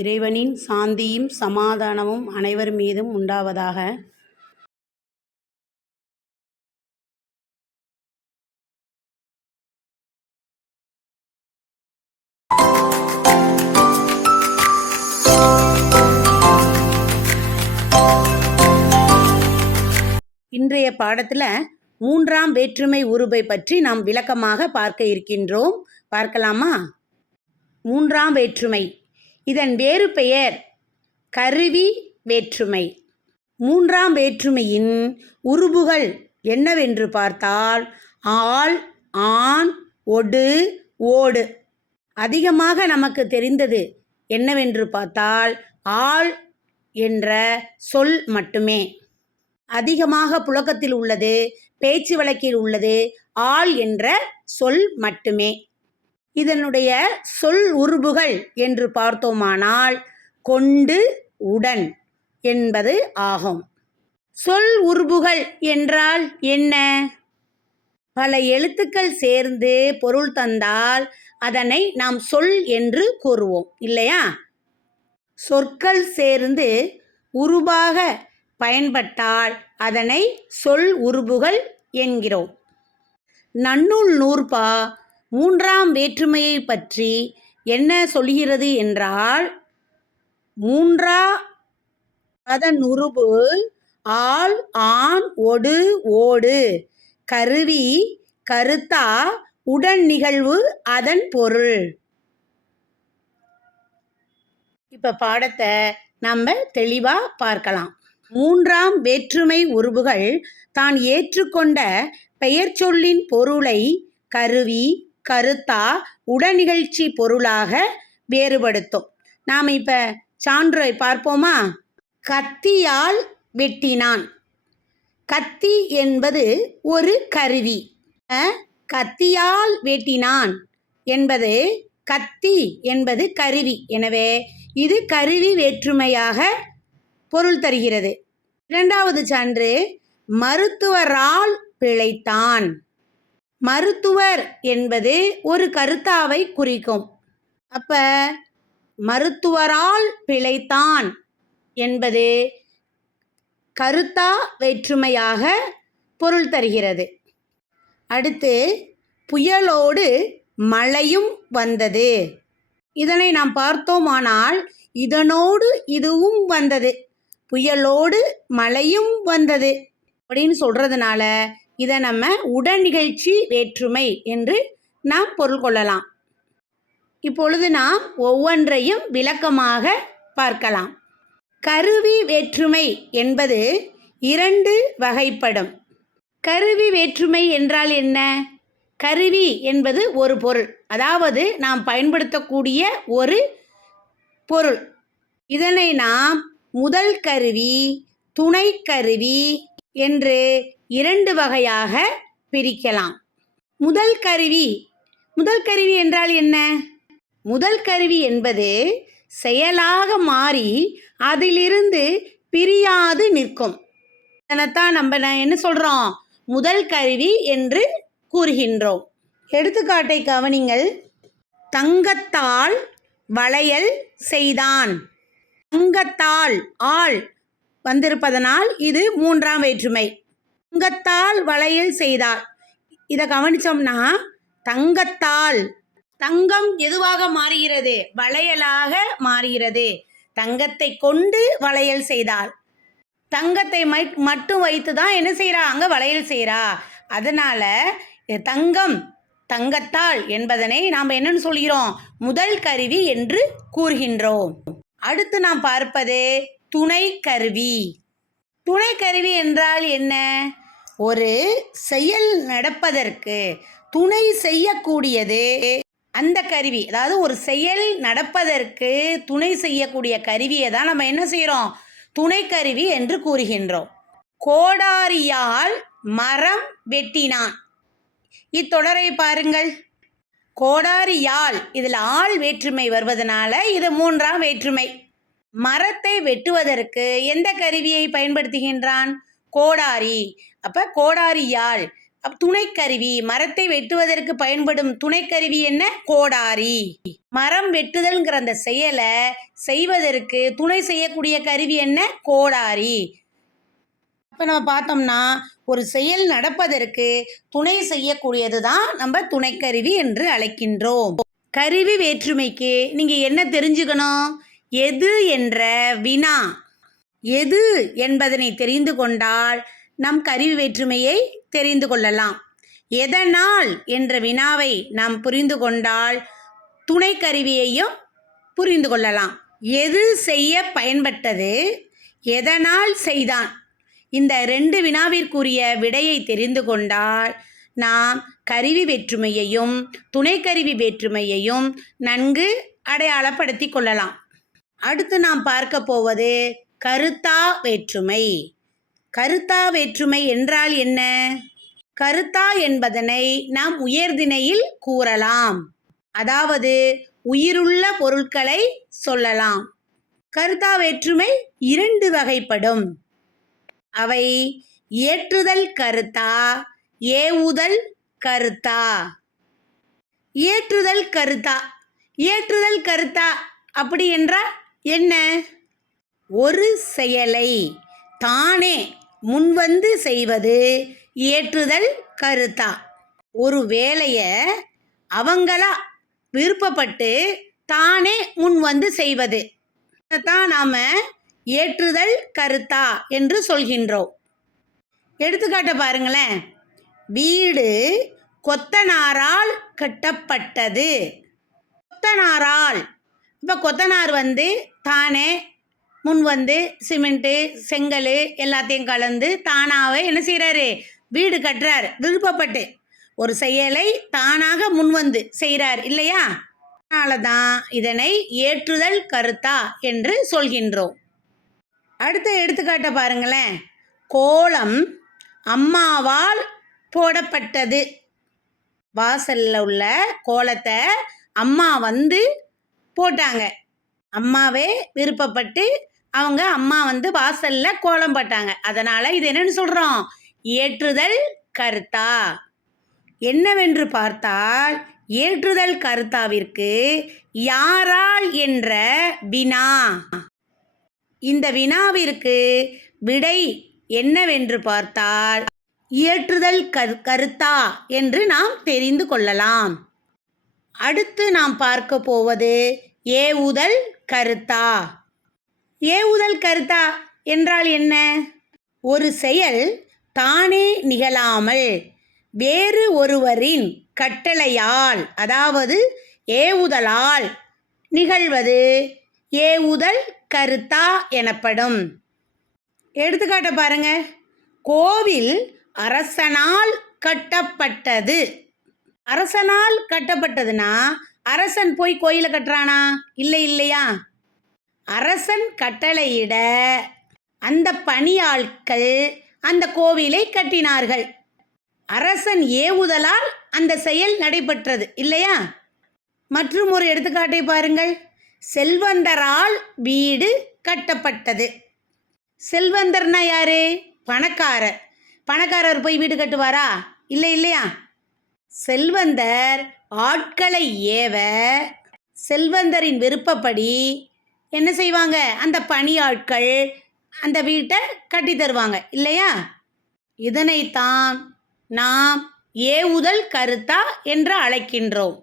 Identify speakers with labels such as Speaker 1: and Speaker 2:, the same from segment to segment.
Speaker 1: இறைவனின் சாந்தியும் சமாதானமும் அனைவர் மீதும் உண்டாவதாக இன்றைய பாடத்தில் மூன்றாம் வேற்றுமை உருபை பற்றி நாம் விளக்கமாக பார்க்க இருக்கின்றோம். பார்க்கலாமா? மூன்றாம் வேற்றுமை. இதன் வேறு பெயர் கருவி வேற்றுமை. மூன்றாம் வேற்றுமையின் உருபுகள் என்னவென்று பார்த்தால் ஆள் ஆண் ஒடு ஓடு. அதிகமாக நமக்கு தெரிந்தது என்னவென்று பார்த்தால் ஆள் என்ற சொல் மட்டுமே. அதிகமாக புழக்கத்தில் உள்ளது பேச்சு வழக்கில் உள்ளது ஆள் என்ற சொல் மட்டுமே. இதனுடைய சொல் உருபுகள் என்று பார்த்தோமானால் கொண்டு உடன் என்பது ஆகும். சொல் உருபுகள் என்றால் என்ன? பல எழுத்துக்கள் சேர்ந்து பொருள் தந்தால் அதனை நாம் சொல் என்று கூறுவோம் இல்லையா? சொற்கள் சேர்ந்து உருபாக பயன்பட்டால் அதனை சொல் உருபுகள் என்கிறோம். நன்னூல் நூற்பா மூன்றாம் வேற்றுமையை பற்றி என்ன சொல்கிறது என்றால் மூன்றா அதன் உருபு ஆள் ஆண் ஒடு ஓடு கருவி கருத்தா உடன் நிகழ்வு அதன் பொருள். இப்போ பாடத்தை நம்ம தெளிவாக பார்க்கலாம். மூன்றாம் வேற்றுமை உருபுகள் தான் ஏற்றுக்கொண்ட பெயர் சொல்லின் பொருளை கருவி கருத்தா உடனிகழ்ச்சி பொருளாக வேறுபடுத்தும். நாம் இப்போ சான்றை பார்ப்போமா? கத்தியால் வெட்டினான். கத்தி என்பது ஒரு கருவி. கத்தியால் வெட்டினான் என்பது கத்தி என்பது கருவி. எனவே இது கருவி வேற்றுமையாக பொருள் தருகிறது. இரண்டாவது சான்று மருத்துவரால் பிழைத்தான். மருத்துவர் என்பது ஒரு கருத்தாவை குறிக்கும். அப்ப மருத்துவரால் பிழைத்தான் என்பது கருத்தா வேற்றுமையாக பொருள் தருகிறது. அடுத்து புயலோடு மழையும் வந்தது. இதனை நாம் பார்த்தோமானால் இதனோடு இதுவும் வந்தது. புயலோடு மழையும் வந்தது. அப்படின்னு சொல்கிறதுனால இதை நம்ம உடல் நிகழ்ச்சி வேற்றுமை என்று நாம் பொருள் கொள்ளலாம். இப்பொழுது நாம் ஒவ்வொன்றையும் விளக்கமாக பார்க்கலாம். கருவி வேற்றுமை என்பது இரண்டு வகைப்படும். கருவி வேற்றுமை என்றால் என்ன? கருவி என்பது ஒரு பொருள். அதாவது நாம் பயன்படுத்தக்கூடிய ஒரு பொருள். இதனை நாம் முதல் கருவி துணை கருவி என்று இரண்டு வகையாக பிரிக்கலாம். முதல் கருவி. முதல் கருவி என்றால் என்ன? முதல் கருவி என்பது செயலாக மாறி அதிலிருந்து பிரியாது நிற்கும். அதனைத்தான் நம்ம நான் என்ன சொல்கிறோம் முதல் கருவி என்று கூறுகின்றோம். எடுத்துக்காட்டை கவனிங்கள். தங்கத்தால் வளையல் செய்தான். தங்கத்தால் ஆள் வந்திருப்பதனால் இது மூன்றாம் வேற்றுமை. தங்கத்தால் வளையல் செய்தாள் இதை கவனிச்சோம்னா தங்கத்தால் தங்கம் எதுவாக மாறுகிறது? வளையலாக மாறுகிறது. தங்கத்தை கொண்டு வளையல் செய்தாள் தங்கத்தை மட்டும் வைத்து தான் என்ன செய்கிறா அங்கே வளையல் செய்கிறா அதனால் தங்கம் தங்கத்தால் என்பதனை நாம் என்னன்னு சொல்கிறோம்? முதல் கருவி என்று கூறுகின்றோம். அடுத்து நாம் பார்ப்பது துணை கருவி துணை கருவி என்றால் என்ன? ஒரு செயல் நடப்பதற்கு துணை செய்யக்கூடியது அந்த கருவி. அதாவது ஒரு செயல் நடப்பதற்கு துணை செய்யக்கூடிய கருவியை தான் நம்ம என்ன செய்கிறோம் துணை கருவி என்று கூறுகின்றோம். கோடாரியால் மரம் வெட்டினான். இத்தொடரை பாருங்கள். கோடாரியால் இதில் ஆள் வேற்றுமை வருவதனால இது மூன்றாம் வேற்றுமை. மரத்தை வெட்டுவதற்கு எந்த கருவியை பயன்படுத்துகின்றான்? கோடாரி. அப்ப கோடாரி யாழ் அப்ப துணைக்கருவி மரத்தை வெட்டுவதற்கு பயன்படும் துணைக்கருவி என்ன? கோடாரி. மரம் வெட்டுதல்ங்கிற அந்த செயலை செய்வதற்கு துணை செய்யக்கூடிய கருவி என்ன? கோடாரி. இப்போ நம்ம பார்த்தோம்னா ஒரு செயல் நடப்பதற்கு துணை செய்யக்கூடியது தான் நம்ம துணைக்கருவி என்று அழைக்கின்றோம். கருவி வேற்றுமைக்கு நீங்கள் என்ன தெரிஞ்சுக்கணும்? எது என்ற வினா. எது என்பதனை தெரிந்து கொண்டால் நம் கருவி வேற்றுமையை தெரிந்து கொள்ளலாம். எதனால் என்ற வினாவை நாம் புரிந்து கொண்டால் துணை கருவியையும் புரிந்து கொள்ளலாம். எது செய்ய பயன்பட்டது? எதனால் செய்தான்? இந்த ரெண்டு வினாவிற்குரிய விடையை தெரிந்து கொண்டால் நாம் கருவி வேற்றுமையையும் துணைக்கருவி வேற்றுமையையும் நன்கு அடையாளப்படுத்தி கொள்ளலாம். அடுத்து நாம் பார்க்க போவது கருத்தா வேற்றுமை. கருத்தா வேற்றுமை என்றால் என்ன? கருத்தா என்பதனை நாம் உயர்திணையில் கூறலாம். அதாவது உயிருள்ள பொருட்களை சொல்லலாம். கருத்தா வேற்றுமை இரண்டு வகைப்படும். அவை ஏற்றுதல் கருத்தா ஏவுதல் கருத்தா. ஏற்றுதல் கருத்தா ஏற்றுதல் கருத்தா அப்படி என்றால் என்ன? ஒரு செயலை தானே முன்வந்து செய்வது ஏற்றுதல் கருத்தா. ஒரு வேலையை அவங்களா விருப்பப்பட்டு தானே முன் வந்து செய்வது. தான் நாம் ஏற்றுதல் கருத்தா என்று சொல்கின்றோம். எடுத்துக்காட்ட பாருங்களேன். வீடு கொத்தனாரால் கட்டப்பட்டது. கொத்தனாரால். இப்போ கொத்தனார் வந்து தானே முன் வந்து சிமெண்ட்டு செங்கல் எல்லாத்தையும் கலந்து தானாகவே என்ன செய்கிறாரு வீடு கட்டுறார் விருப்பப்பட்டு. ஒரு செயலை தானாக முன்வந்து செய்கிறார் இல்லையா? அதனால தான் இதனை ஏற்றுதல் கருத்தா என்று சொல்கின்றோம். அடுத்த எடுத்துக்காட்டை பாருங்களேன். கோலம் அம்மாவால் போடப்பட்டது. வாசலில் உள்ள கோலத்தை அம்மா வந்து போட்டாங்க. அம்மாவே விருப்பப்பட்டு அவங்க அம்மா வந்து வாசலில் கோலம் போட்டாங்க. அதனால் இது என்னன்னு சொல்கிறோம் ஏற்றுதல் கருத்தா. என்னவென்று பார்த்தால் ஏற்றுதல் கருத்தாவிற்கு யாரால் என்ற வினா. இந்த வினாவிற்கு விடை என்னவென்று பார்த்தால் இயற்றுதல் கரு கருத்தா என்று நாம் தெரிந்து கொள்ளலாம். அடுத்து நாம் பார்க்க போவது ஏவுதல் கருத்தா. ஏவுதல் கருத்தா? என்றால் என்ன? ஒரு செயல் தானே நிகழாமல் வேறு ஒருவரின் கட்டளையால் அதாவது ஏவுதலால் நிகழ்வது ஏவுதல் கருத்தா எனப்படும். எடுத்துக்காட்ட பாருங்க. கோவில் அரசனால் கட்டப்பட்டது. அரசனால் கட்டப்பட்டதுன்னா அரசன் போய் கோயிலை கட்டுறானா? இல்லை இல்லையா? அரசன் கட்டளையிட அந்த பணியாட்கள் அந்த கோவிலை கட்டினார்கள். அரசன் ஏவுதலால் அந்த செயல் நடைபெற்றது இல்லையா? மற்றும் ஒரு எடுத்துக்காட்டை பாருங்கள். செல்வந்தரால் வீடு கட்டப்பட்டது. செல்வந்தர்னா யாரு? பணக்காரர். பணக்காரர் போய் வீடு கட்டுவாரா? இல்லை இல்லையா? செல்வந்தர் ஆட்களை ஏவ செல்வந்தரின் விருப்பப்படி என்ன செய்வாங்க? அந்த பணியாட்கள் அந்த வீட்டை கட்டி தருவாங்க இல்லையா? இதனைத்தான் நாம் ஏவுதல் கருத்தா என்று அழைக்கின்றோம்.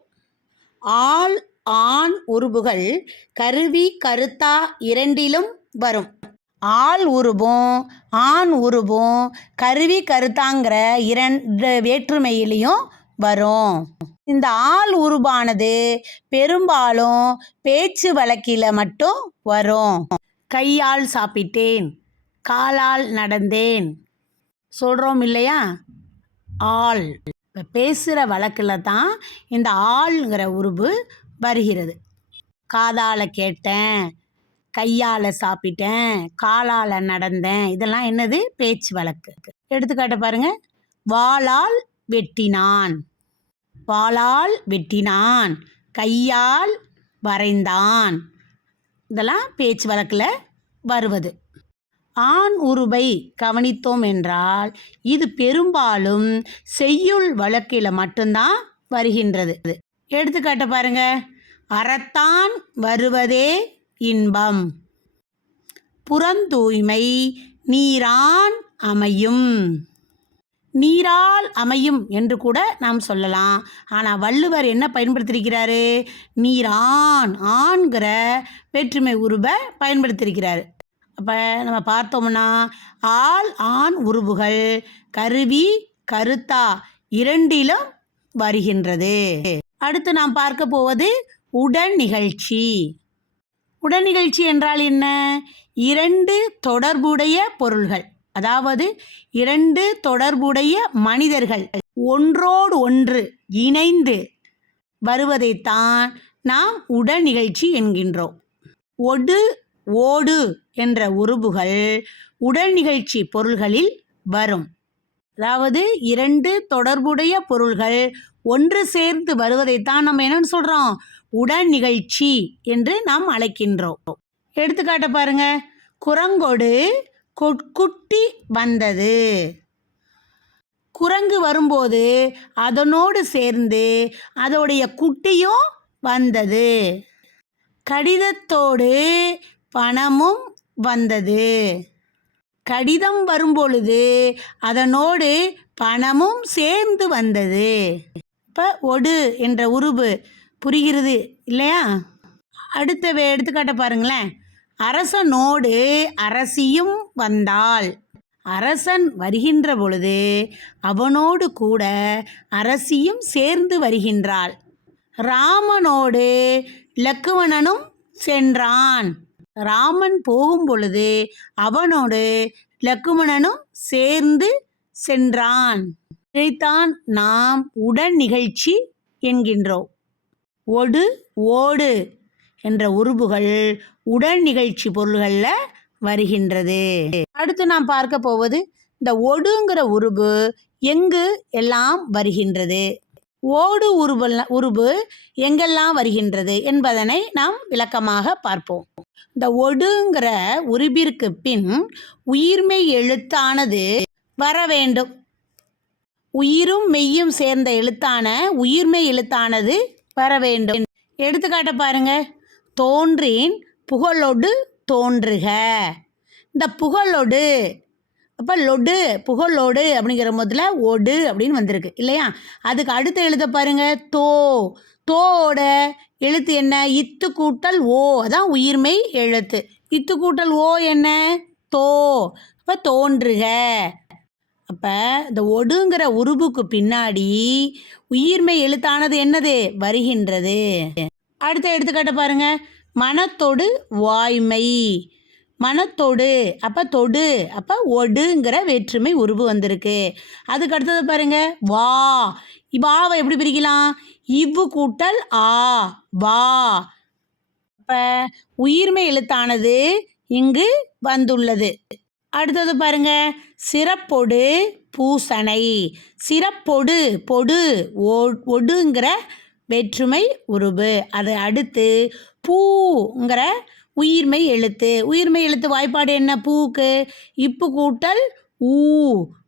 Speaker 1: ஆள் ஆண் உருபுகள் கருவி கருத்தா இரண்டிலும் வரும். ஆள் உருபும் ஆண் உருபும் கருவி கருத்தாங்கிற இரண்டு வேற்றுமையிலையும் வரும். இந்த ஆள் உருவானது பெரும்பாலும் பேச்சு வழக்கில் மட்டும் வரும். கையால் சாப்பிட்டேன் காலால் நடந்தேன். சொல்கிறோம் இல்லையா? ஆள். இப்போ பேசுகிற வழக்கில் தான் இந்த ஆள்ங்கிற உருபு வருகிறது. காதால் கேட்டேன் கையால் சாப்பிட்டேன் காலால் நடந்தேன். இதெல்லாம் என்னது? பேச்சு வழக்கு. எடுத்துக்காட்ட பாருங்கள் வாளால் வெட்டினான். வாளால் வெட்டினான் கையால் வரைந்தான். இதெல்லாம் பேச்சு வழக்கில் வருவது. ஆண் உருவை கவனித்தோம் என்றால் இது பெரும்பாலும் செய்யுள் வழக்கில் மட்டும்தான் வருகின்றது. எடுத்துக்காட்ட பாருங்க. அறத்தான் வருவதே இன்பம். புறந்தூய்மை நீரான் அமையும். நீரால் அமையும் என்று கூட நாம் சொல்லலாம். ஆனால் வள்ளுவர் என்ன பயன்படுத்தியிருக்கிறாரு? நீரான் ஆண்கிற வேற்றுமை உருவை பயன்படுத்தியிருக்கிறாரு. அப்போ நம்ம பார்த்தோம்னா ஆள் ஆண் உருவுகள் கருவி கருத்தா இரண்டிலும் வருகின்றது. அடுத்து நாம் பார்க்க போவது உடன் நிகழ்ச்சி. உடன் நிகழ்ச்சி என்றால் என்ன? இரண்டு தொடர்புடைய பொருள்கள். அதாவது இரண்டு தொடர்புடைய மனிதர்கள் ஒன்றோடு ஒன்று இணைந்து வருவதைத்தான் நாம் உடல் நிகழ்ச்சி என்கின்றோம். ஒடு ஓடு என்ற உருபுகள் உடல் நிகழ்ச்சி பொருள்களில் வரும். அதாவது இரண்டு தொடர்புடைய பொருள்கள் ஒன்று சேர்ந்து வருவதைத்தான் நம்ம என்னன்னு சொல்கிறோம் உடன் நிகழ்ச்சி என்று நாம் அழைக்கின்றோம். எடுத்துக்காட்ட பாருங்க. குரங்கொடு கொட்குட்டி வந்தது. குரங்கு வரும்போது அதனோடு சேர்ந்து அதோடைய குட்டியும் வந்தது. கடிதத்தோடு பணமும் வந்தது. கடிதம் வரும்பொழுது அதனோடு பணமும் சேர்ந்து வந்தது. இப்போ ஒடு என்ற உருபு புரிகிறது இல்லையா? அடுத்த எடுத்துக்காட்ட பாருங்களேன். அரசனோடு அரசியும் வந்தாள். அரசன் வருகின்ற பொழுது அவனோடு கூட அரசியும் சேர்ந்து வருகின்றாள். ராமனோடு லக்குவணனும் சென்றான். ராமன் போகும் பொழுது அவனோடு லக்குமணனும் சேர்ந்து சென்றான். இதைத்தான் நாம் உடன் நிகழ்ச்சி என்கின்றோம். ஒடு ஓடு என்ற உருபுகள் உடல் நிகழ்ச்சி பொருள்களில் வருகின்றது. அடுத்து நாம் பார்க்க போவது இந்த ஒடுங்கிற உருபு எங்கு எல்லாம் வருகின்றது. ஓடு உருபு உருபு எங்கெல்லாம் வருகின்றது என்பதனை நாம் விளக்கமாக பார்ப்போம். இந்த ஒடுங்கிற உருபிற்கு பின் உயிர்மை எழுத்தானது வர வேண்டும். உயிரும் மெய்யும் சேர்ந்த எழுத்தான உயிர்மெய் எழுத்தானது வர வேண்டும். எடுத்துக்காட்ட பாருங்க. தோன்றின் புகழொடு தோன்றுக. இந்த புகழொடு அப்போ லொடு புகழோடு அப்படிங்கிற முதல்ல ஒடு அப்படின்னு வந்திருக்கு இல்லையா? அதுக்கு அடுத்து எழுத பாருங்க தோ. தோட எழுத்து என்ன? இத்து கூட்டல் ஓ அதான் உயிர்மெய் எழுத்து. இத்து கூட்டல் ஓ என்ன? தோ. அப்போ தோன்றுக. அப்போ இந்த ஒடுங்கிற உருபுக்கு பின்னாடி உயிர்மெய் எழுத்தானது என்னது? வருகின்றது. அடுத்த எடுத்துக்காட்ட பாருங்கள் மனத்தொடு வாய்மை. மனத்தொடு அப்போ தொடு அப்போ ஒடுங்கிற வேற்றுமை உருவு வந்திருக்கு. அதுக்கு அடுத்தது பாருங்க வா. வாவை எப்படி பிரிக்கலாம்? இவ்வு கூட்டல் ஆ வா. இப்போ உயிர்மை எழுத்தானது இங்கு வந்துள்ளது. அடுத்தது பாருங்க சிறப்பொடு பூசணை சிறப்பொடு பொடு ஒடுங்கிற வேற்றுமை உருபு. அது அடுத்து பூங்கிற உயிர்மை எழுத்து. உயிர்மை எழுத்து வாய்ப்பாடு என்ன? பூக்கு. இப்பு கூட்டல் ஊ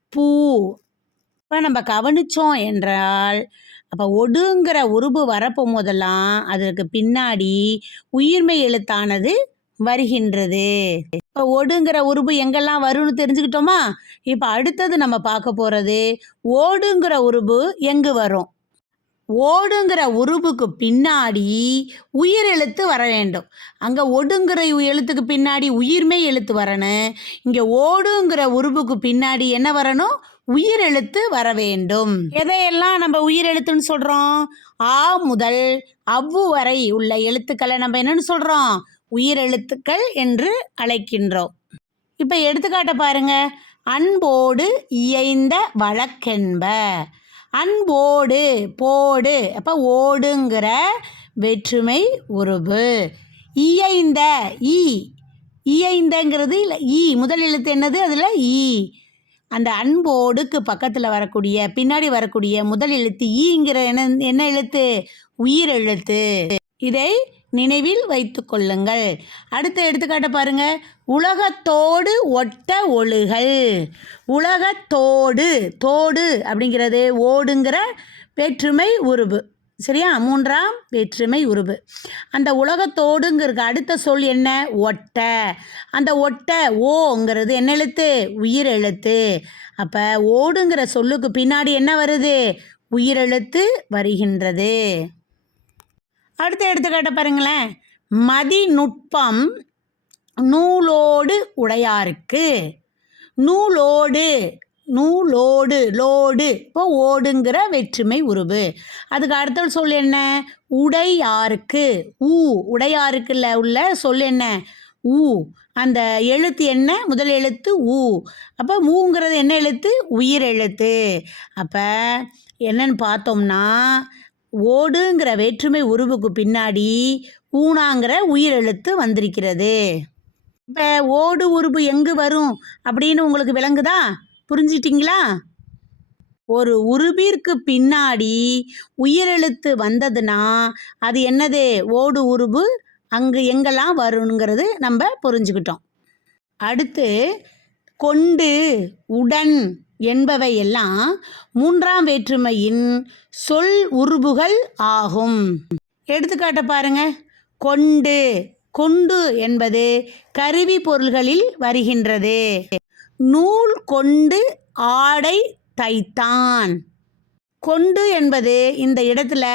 Speaker 1: பூ. இப்போ நம்ம கவனிச்சோம் என்றால் அப்போ ஒடுங்கிற உருபு வரப்போ போதெல்லாம் அதற்கு பின்னாடி உயிர்மை எழுத்தானது வருகின்றது. இப்போ ஒடுங்கிற உருபு எங்கெல்லாம் வரும்னு தெரிஞ்சுக்கிட்டோமா? இப்போ அடுத்தது நம்ம பார்க்க போகிறது ஓடுங்கிற உருபு எங்கு வரும்? ஓடுங்கிற உருபுக்கு பின்னாடி உயிர் எழுத்து வர வேண்டும். அங்கே ஒடுங்கிற எழுத்துக்கு பின்னாடி உயிர்மை எழுத்து வரணும். இங்கே ஓடுங்கிற உருபுக்கு பின்னாடி என்ன வரணும்? உயிர் எழுத்து வர வேண்டும். எதையெல்லாம் நம்ம உயிர் எழுத்துன்னு சொல்கிறோம் ஆ முதல் அவ்வு வரை உள்ள எழுத்துக்களை நம்ம என்னன்னு சொல்கிறோம் உயிர் எழுத்துக்கள் என்று அழைக்கின்றோம். இப்போ எடுத்துக்காட்ட பாருங்க. அன்போடு இயைந்த வழக்கென்ப. அன்போடு போடு. அப்போ ஓடுங்கிற வேற்றுமை உருபு. இயைந்த ஈ. இயைந்தங்கிறது இல்லை ஈ. முதல் எழுத்து என்னது? அதில் ஈ. அந்த அன்போடுக்கு பக்கத்தில் வரக்கூடிய பின்னாடி வரக்கூடிய முதல் எழுத்து ஈங்கிற என்ன என்ன எழுத்து? உயிர் எழுத்து இதை
Speaker 2: நினைவில் வைத்து கொள்ளுங்கள். அடுத்த எடுத்துக்காட்டை பாருங்க. உலகத்தோடு ஒட்ட ஒழுகல். உலகத்தோடு தோடு அப்படிங்கிறது ஓடுங்கிற வேற்றுமை உருபு. சரியா? மூன்றாம் வேற்றுமை உருபு. அந்த உலகத்தோடுங்கிறதுக்கு அடுத்த சொல் என்ன? ஒட்ட. அந்த ஒட்ட ஓங்கிறது என்ன எழுத்து? உயிர் எழுத்து. அப்போ ஓடுங்கிற சொல்லுக்கு பின்னாடி என்ன வருது? உயிரெழுத்து வருகின்றது. அடுத்த எடுத்துக்காட்ட பாருங்களேன். மதிநுட்பம் நூலோடு உடையாருக்கு. நூலோடு நூலோடு லோடு. இப்போ ஓடுங்கிற வெற்றுமை உருவு. அதுக்கு அடுத்த சொல் என்ன? உடையாருக்கு. ஊ உடையாருக்குல உள்ள சொல் என்ன? ஊ. அந்த எழுத்து என்ன? முதல் எழுத்து ஊ. அப்போ ஊங்கிறது என்ன எழுத்து? உயிர் எழுத்து அப்போ என்னன்னு பார்த்தோம்னா ஓடுங்கிற வேற்றுமை உருவுக்கு பின்னாடி ஊனாங்கிற உயிர் எழுத்து வந்திருக்கிறது. இப்போ ஓடு உருவு எங்கு வரும் அப்படின்னு உங்களுக்கு விளங்குதா? புரிஞ்சிட்டிங்களா? ஒரு உருபிற்கு பின்னாடி உயிரெழுத்து வந்ததுன்னா அது என்னது? ஓடு உருவு அங்கு எங்கெல்லாம் வருங்கிறது நம்ம புரிஞ்சுக்கிட்டோம். அடுத்து கொண்டு உடன் என்பவையெல்லாம் மூன்றாம் வேற்றுமையின் சொல் உருபுகள் ஆகும். எடுத்துக்காட்ட பாருங்க. கொண்டு. கொண்டு என்பது கருவி பொருள்களில் வருகின்றது. நூல் கொண்டு ஆடை தைத்தான். கொண்டு என்பது இந்த இடத்துல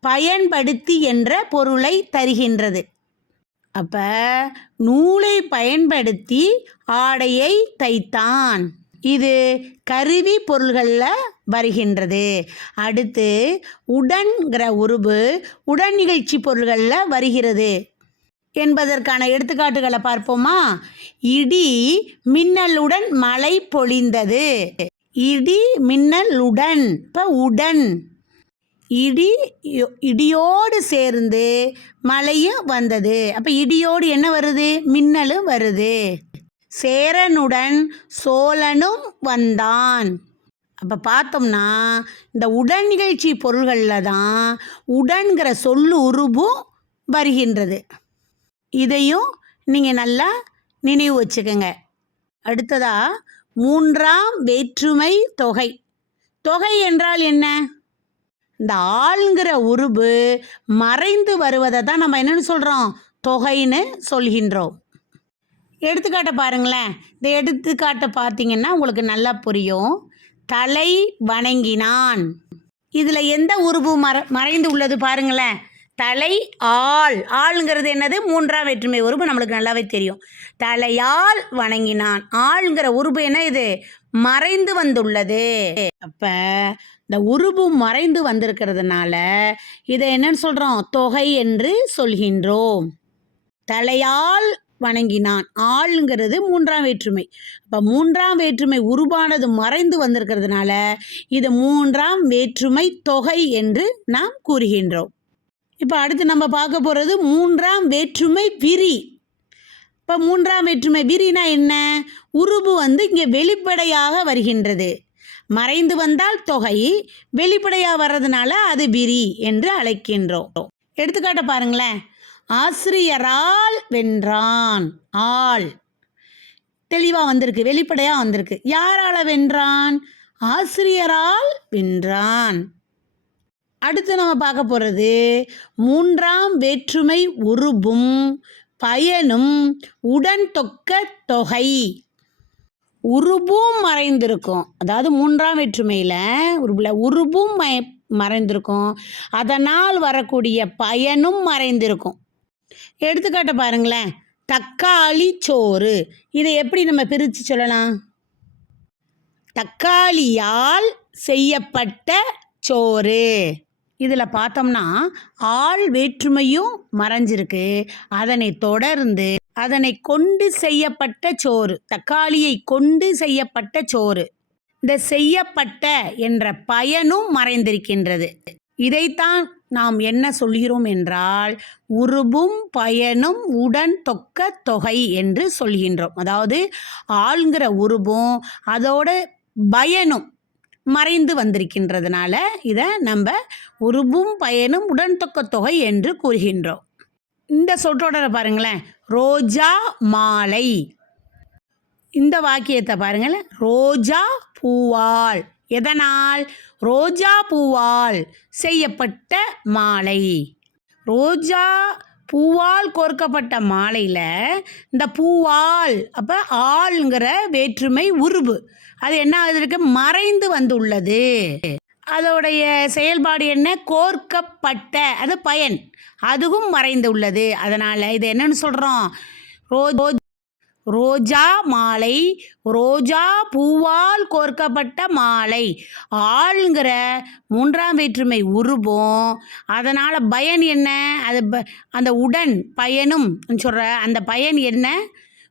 Speaker 2: பயன்படுத்தி என்ற பொருளை தருகின்றது. அப்போ நூலை பயன்படுத்தி ஆடையை தைத்தான். இது கருவி பொருள்களில் வருகின்றது. அடுத்து உடன்கிற உருவு உடன் நிகழ்ச்சி பொருள்களில் வருகிறது. என்பதற்கான எடுத்துக்காட்டுகளை பார்ப்போமா? இடி மின்னலுடன் மழை பொழிந்தது. இடி மின்னலுடன் இப்போ உடன். இடி யோ- இடியோடு சேர்ந்து மழையும் வந்தது. அப்போ இடியோடு என்ன வருது? மின்னலும் வருது. சேரனுடன் சோழனும் வந்தான். அப்போ பார்த்தோம்னா இந்த உடன் நிகழ்ச்சி பொருள்களில் தான் உடன்கிற சொல்லு உருபும் வருகின்றது. இதையும் நீங்கள் நல்லா நினைவு வச்சுக்கோங்க. அடுத்ததா மூன்றாம் வேற்றுமை தொகை. தொகை என்றால் என்ன? இந்த ஆள்ங்கிற உருபு மறைந்து வருவதை தான் நம்ம என்னன்னு சொல்கிறோம் தொகைன்னு சொல்கின்றோம். எடுத்துக்காட்டை பாருங்களேன். இந்த எடுத்துக்காட்டை பார்த்தீங்கன்னா உங்களுக்கு நல்லா புரியும். தலை வணங்கினான். இதில் எந்த உருவு மற மறைந்து உள்ளது பாருங்களேன். தலை ஆள். ஆளுங்கிறது என்னது? மூன்றாம் வேற்றுமை உருவு நம்மளுக்கு நல்லாவே தெரியும். தலையால் வணங்கினான். ஆளுங்கிற உருவு என்ன இது? மறைந்து வந்துள்ளது. அப்போ இந்த உருவு மறைந்து வந்திருக்கிறதுனால இதை என்னன்னு சொல்கிறோம் தொகை என்று சொல்கின்றோம். தலையால் வணங்கினான். ஆளுங்கிறது மூன்றாம் வேற்றுமை. இப்போ மூன்றாம் வேற்றுமை உருவானது மறைந்து வந்திருக்கிறதுனால இது மூன்றாம் வேற்றுமை தொகை என்று நாம் கூறுகின்றோம். இப்போ அடுத்து நம்ம பார்க்க போகிறது மூன்றாம் வேற்றுமை விரி. இப்போ மூன்றாம் வேற்றுமை விரினா என்ன? உருபு வந்து இங்கே வெளிப்படையாக வருகின்றது. மறைந்து வந்தால் தொகை வெளிப்படையாக வர்றதுனால அது விரி என்று அழைக்கின்றோம். எடுத்துக்காட்ட பாருங்களேன். ஆசிரியரால் வென்றான் ஆள். தெளிவாக வந்திருக்கு வெளிப்படையாக வந்திருக்கு. யாரால வென்றான்? ஆசிரியரால் வென்றான். அடுத்து நம்ம பார்க்க போகிறது மூன்றாம் வேற்றுமை உருபும் பயனும் உடன் தொக்க தொகை. உருபும் மறைந்திருக்கும். அதாவது மூன்றாம் வேற்றுமையில் உருபில் உருபும் மறைந்திருக்கும். அதனால் வரக்கூடிய பயனும் மறைந்திருக்கும். எடுத்துக்காட்ட பாருங்களேன். தக்காளி சோறு. இதை எப்படி நம்ம பிரித்து சொல்லலாம்? தக்காளியால் செய்யப்பட்ட சோறு. இதில் பார்த்தோம்னா ஆள் வேற்றுமையும் மறைஞ்சிருக்கு. அதனை தொடர்ந்து அதனை கொண்டு செய்யப்பட்ட சோறு தக்காளியை கொண்டு செய்யப்பட்ட சோறு. இந்த செய்யப்பட்ட என்ற பயனும் மறைந்திருக்கின்றது. இதைத்தான் நாம் என்ன சொல்கிறோம் என்றால் உருபும் பயனும் உடன் தொக்க தொகை என்று சொல்கின்றோம். அதாவது ஆள்கிற உருபும் அதோட பயனும் மறைந்து வந்திருக்கின்றதுனால இதை நம்ம உருபும் பயனும் உடன் தொக்க தொகை என்று கூறுகின்றோம். இந்த சொற்றொடரை பாருங்களேன். ரோஜா மாலை. இந்த வாக்கியத்தை பாருங்களேன். ரோஜா பூவால். எதனால்? ரோஜா பூவால் செய்யப்பட்ட மாலை. ரோஜா பூவால் கோர்க்கப்பட்ட மாலையில் இந்த பூவால் அப்போ ஆள்ங்கிற வேற்றுமை உருபு அது என்ன ஆகுதுக்கு மறைந்து வந்துள்ளது. அதோடைய செயல்பாடு என்ன? கோர்க்கப்பட்ட அது பயன். அதுவும் மறைந்து உள்ளது அதனால் இது என்னன்னு சொல்கிறோம் ரோ ரோஜா மாலை ரோஜா பூவால் கோர்க்கப்பட்ட மாலை. ஆளுங்கிற மூன்றாம் வேற்றுமை உருபம். அதனால் பயன் என்ன? அது ப- அந்த உடன் பயனும் சொல்கிற அந்த பயன் என்ன?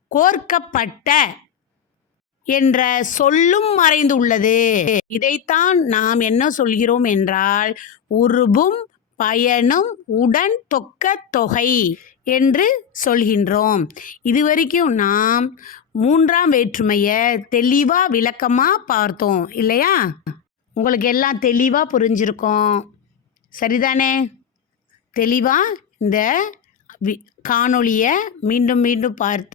Speaker 2: கோர்க்கப்பட்ட என்ற சொல்லும் மறைந்துள்ளது இதைத்தான் நாம் என்ன சொல்கிறோம் என்றால் உருபும் பயனும் உடன் தொக்க தொகை. என்று சொல்கின்றோம். இதுவரைக்கும் நாம் மூன்றாம் வேற்றுமையை தெளிவாக விளக்கமாக பார்த்தோம் இல்லையா? உங்களுக்கு எல்லாம் தெளிவாக புரிஞ்சிருக்கும். சரிதானே? தெளிவாக இந்த வி காணொளியை மீண்டும் மீண்டும் பார்த்து